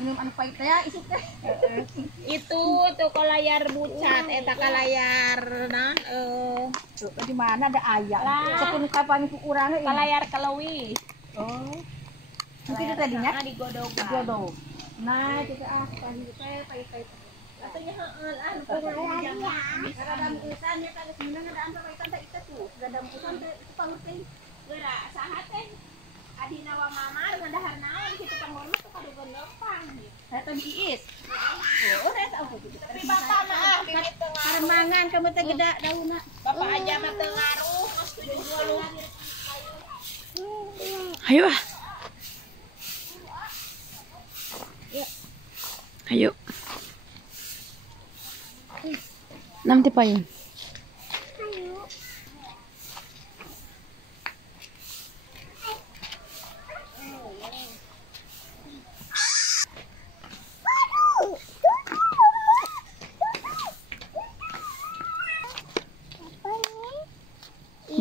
minum anu pahit ya isuk teh. Itu tuh kalayar bucat eta kalayar nah Tuh di mana ada ayam. Lah. Sepun kapan ku urang ini. kalayar kalewi. Oh. Mungkin itu tadinya digodogan. godog. Nah, kita pahit teh pahit. Atunya heeh anu Kada ada musan ya kada sebenarnya ada anta pahit teh itu tuh. Kada ada musan teh itu pahit teh. geura saha teh adina wa mamar ngandahar naon kitu panggolna tuh kadogon leumpang. Saya tahu diis. Oh, saya tahu gitu. Tapi bapak mah bibit teu ngaruh. Harmangan kamu teh geda daunna. Bapak aja mah teu ngaruh geus 70. Ayo ah. Ayo. Nanti pa yun.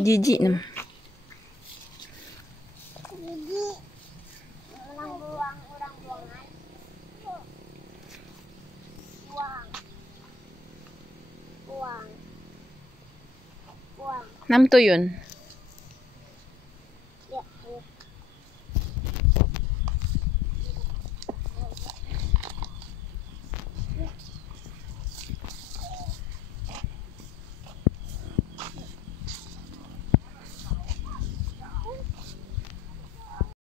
Jijik nam. Nam to yun.